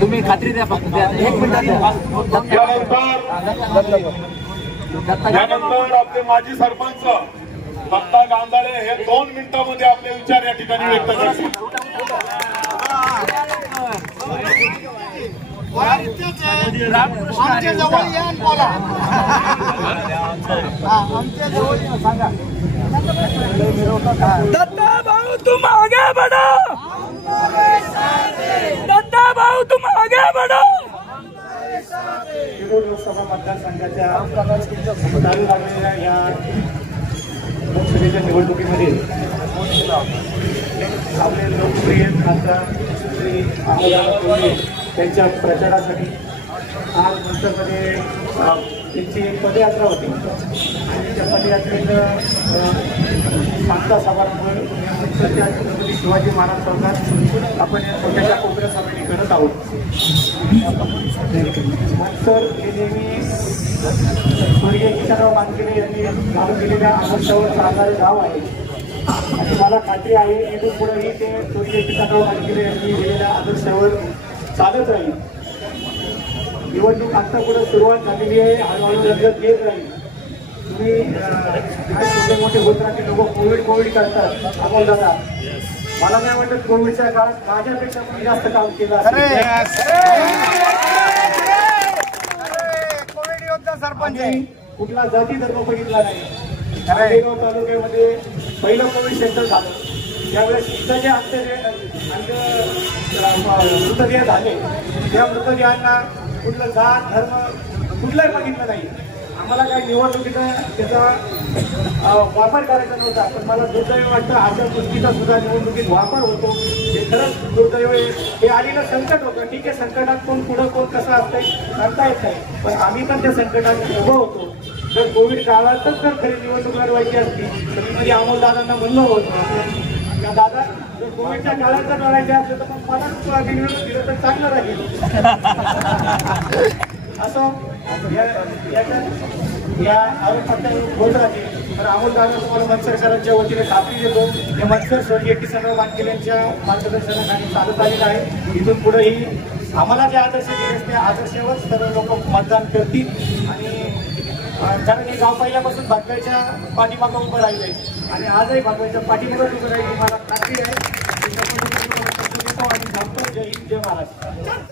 तुम्ही खात्री द्या फक्त एक मिनिट त्यानंतर आपले माजी सरपंच दत्ता गांधाळे हे 2 मिनिटांमध्ये आपले विचार या ठिकाणी व्यक्त करतील. आमच्या जवळ या आणि बोला. आमच्या जवळ सांगा. दत्ता भाऊ तुम आगे बढ़ो, दत्ता भाऊ तुम आगे बढ़ो. शिरूर लोकसभा मतदारसंघाच्या चालू लागलेल्या या लोकसभेच्या निवडणुकीमध्ये आपले लोकप्रिय खासदार श्री अमोलदादा कोल्हे त्यांच्या प्रचारासाठी आज मंचरमध्ये त्यांची पदयात्रा होती आणि त्या पदयात्रेत सांगता समारंभ मंचरच्या छत्रपती शिवाजी महाराज चौकात आपण छोट्याशा कोपऱ्या सभेने करत आहोत. मंचर हे नेहमी स्वर्गीय किशनराव मानकेरे यांनी चालू केलेल्या आदर्शावर चालणारे गाव आहे आणि मला खात्री आहे इथून पुढेही ते स्वर्गीय किशनराव मानकेरे यांनी दिलेल्या आदर्शावर चालत राहील. निवडणूक आता पुढे सुरुवात झालेली आहे, हळूहळू लढत येत राहील. तुम्ही छोटे मोठे होत राहते लोक कोविड करतात. आपण दादा मला नाही वाटत कोविडच्या काळात माझ्यापेक्षा तुम्ही जास्त काम केलं सरपंच कुठला जाती धर्म बघितला नाही. नांदेगाव तालुक्यामध्ये पहिलं कोविड सेंटर झालं त्यावेळेस इथं जे मृतदेह झाले त्या मृतदेहांना कुठलं जात धर्म कुठलाही बघितलं नाही. आम्हाला काही निवडणुकीचा त्याचा वापर करायचा नव्हता, पण मला दुर्दैव वाटतं अशा गोष्टीचा सुद्धा निवडणुकीत वापर होतो. हे खरंच दुर्दैव आहे. हे आलेलं संकट होतं. ठीक आहे, संकटात कोण पुढं कोण कसं असतंय सांगता येत नाही, पण आम्ही पण त्या संकटात उभं होतो. जर कोविड काळातच जर खरी निवडणूक लढवायची असती तर मी मध्ये अमोलदादांना म्हणलं होतं का दादा जर कोविडच्या काळात जर लढायचे असलं तर मग मला निवडणूक दिलं तर चांगलं राहील. असं या आरोपात होत राहील. तर अमोलदादा तुम्हाला मंचर सरांच्या वतीने खात्री देतो हे मंचर स्वर्गीय किशनराव मानकेरे यांच्या मार्गदर्शनाखाली चालत आलेलं आहे. इथून पुढेही आम्हाला जे आदर्श दिले त्या आदर्शावर सर्व लोक मतदान करतील आणि कारण हे गाव पहिल्यापासून भाजपाच्या पाठीमागं उभं राहिले आणि आजही भाजपाच्या पाठीमागं उभं राहील मला खात्री आहे. आणि जय हिंद जय महाराष्ट्र.